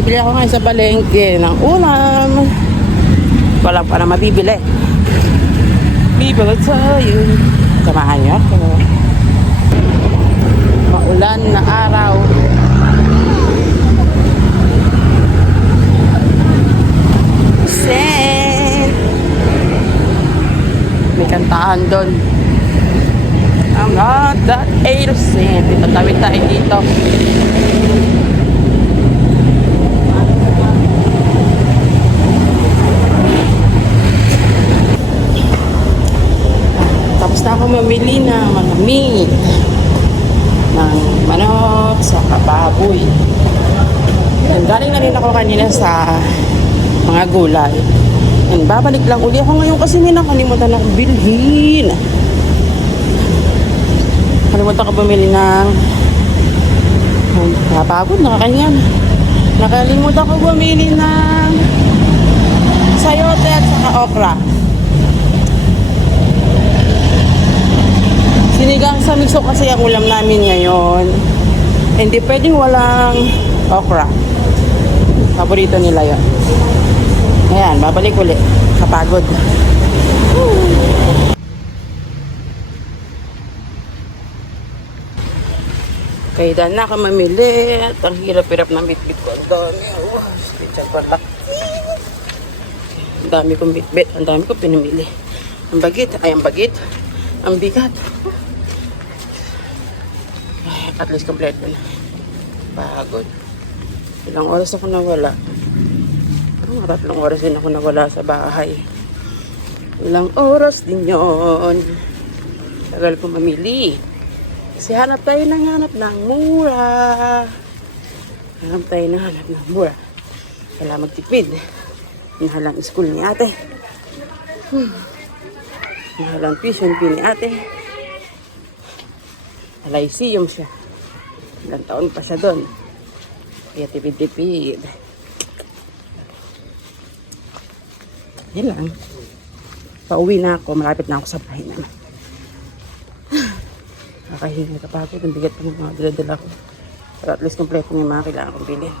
Bibili ako ngayon sa palengke ng ulam. Walang para mabibili. Bibili tayo. Samahan niyo ako. Maulan na araw. Sen. May kantahan doon. I'm not that 8%. Itatawid tayo dito. Tapos na ako mamili ng mga meat. Ng manok sa baboy. And galing na rin ako kanina sa mga gulay. And babalik lang uli ako ngayon kasi may nakalimutan akong bilhin. Nakalimutan ko bumili ng napagod, nakakahinga na. Nakalimutan ko bumili ng sayote at saka okra. Sinigang sa miso kasi ang ulam namin ngayon. Hindi pwedeng walang okra. Paborito nila yun. Ayan, babalik uli. Kapagod. Okay, dahil na ako mamili. At ang hirap-hirap na bitbit ko. Ang dami. Ang dami kong bitbit. Ang dami ko pinamili. Ang bagit. Ay, ang bagit. Ang bigat. Ay, at least complete na. Pagod. Ilang oras ako nawala. Mga 3 oras din ako nawala sa bahay. Ilang oras din yon. Tagal ko mamili. Kasi hanap tayo ng mura. Hanap tayo ng mura. Kailangan magtipid. Nahalang school ni ate. Nahalang tuition fee ni ate. Lyceum siya. Ilang taon pa siya doon. Kaya tipid-tipid. Yan lang. Pauwi na ako. Malapit na ako sa bahay naman. Nakahinga kapagod. Ang bigat pa ng mga dala-dala ko. Pero at least kompleto yung mga kailangan kong bilhin.